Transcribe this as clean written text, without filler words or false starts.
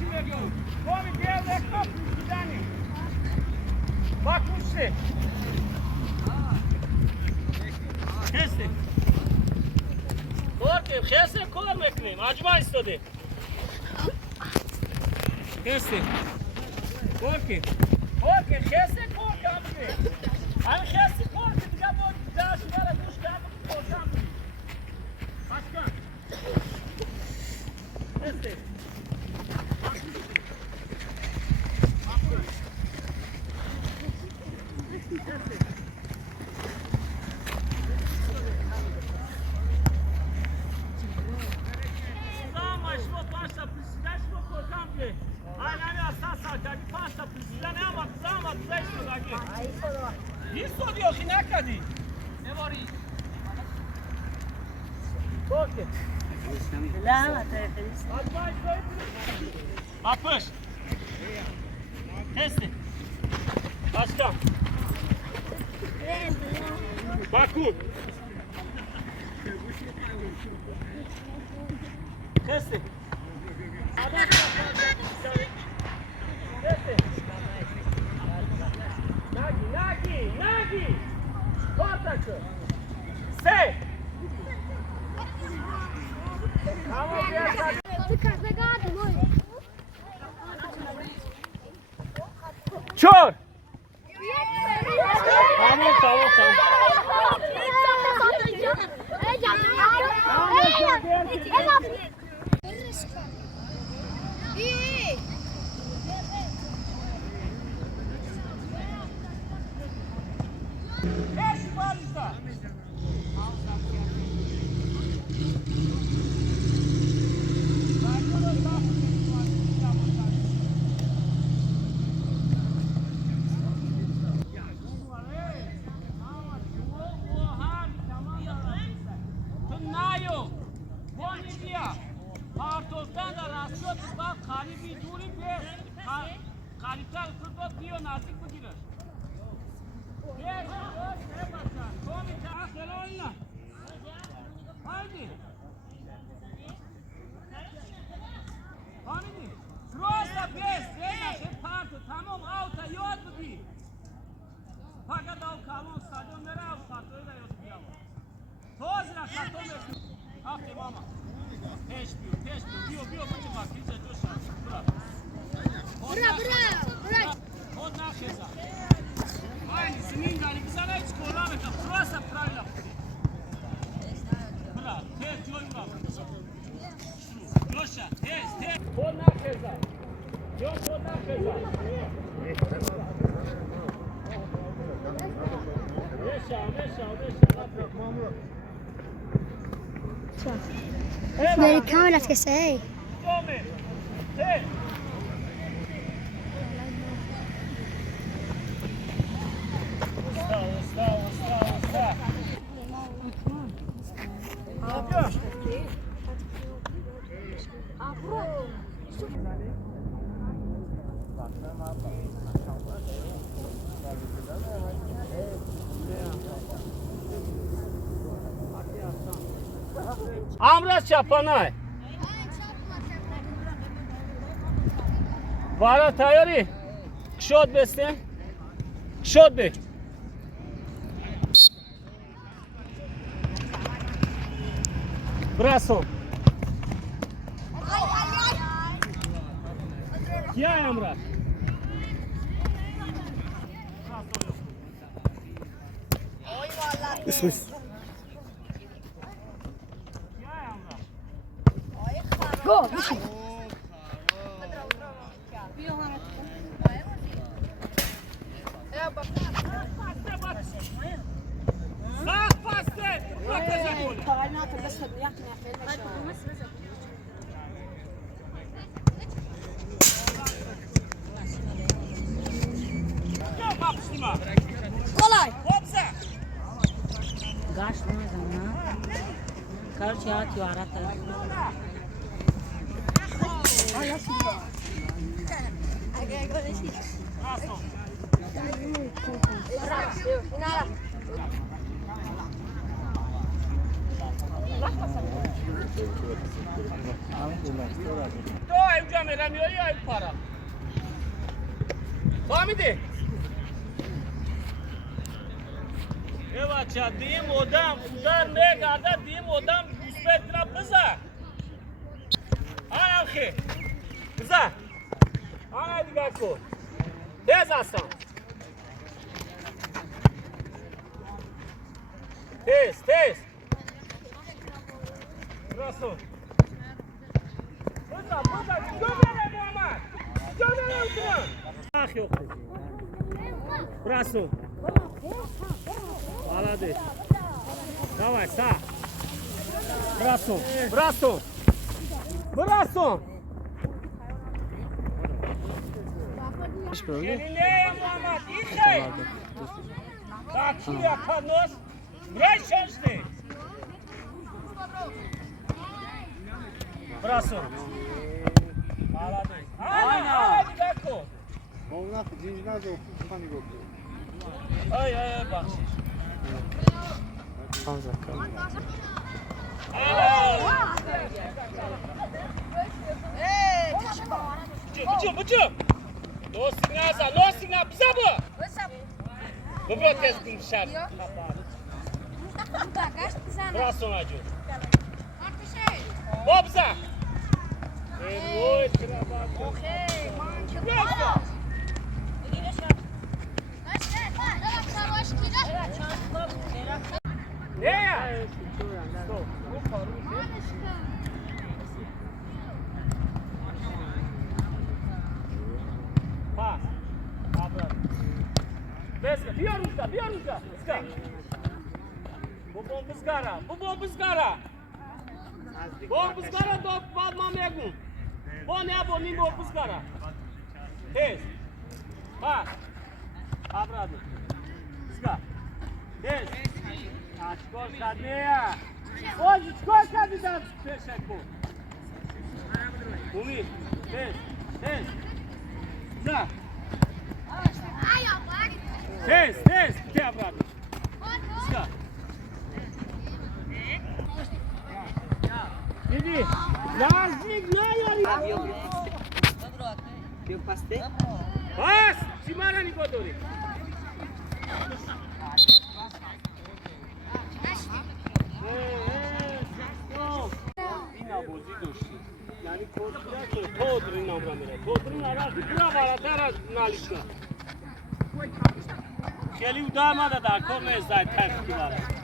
Come gel reklam düzeni. Bak işte. Kesti. Korkayım, kesti kor bekleyeyim. Acıma istedi. Kesti. Korkayım. Korkayım, kesti korkayım. Hani kesti korkayım. Bir de bu daha şuraya kuş geldi. Korkayım. Başkan. Kesti. Isso dio chi nakadi. Ne vori. Korkut. La, tefes. Apış. Kesti. Başka. Baku. Kesti. Nagi! Portaço! Sei! Vamos ver essa... Chor! Vamos. Vedi camera che sei? Amra çapanay. Vara tayori. Kşod bestem. Kşod be. Braso. Kia e Amra? Go! Kolay! Gaş mı zaman? Karşı atıyor arata. تو اینجا میرم یا این پارا فهمیدی؟ یه بچه دیم آدم خودر نگرده دیم آدم دوست را بزن آن آخی بزن آن دیگر کن تیز هستم تیز براسون بزن جو بره محمد جو بره اتران آخی اخی براسون Молодец. Давай, сам. Брасом. Gelineye Muhammed, iyi. Kaçıyor kanos. Buraya çalıştı. Brasım. Молодец. Aynen. Dako. Onlar zincirler de okul goktu. Ay bak. Bıcım. Dostina bize bu. Bu protest gün dışarı. Biraz sonra acı. Bu bize. Ne ya? Pas. Abra. Bezga, biyaruzda. Ska. Bu bombizgara. Bombizgara do padma megun. Bu ne bu ni bombizgara. Tez. Pas. Abra. Ska. Tez. Açko şadneya. Hoje escolhe candidato fecha com. Comigo. Tez. Za. Tez. Que abrado. Ska. Didi. Nazik ne yari? Eu passei. Pas. Simara Nikodori. بازی داشتی یعنی تودرین نامرا میره تودرین آرازی پورا بالاتر از نالیشنا خیلی او دامده در کار نیست در ترکی داره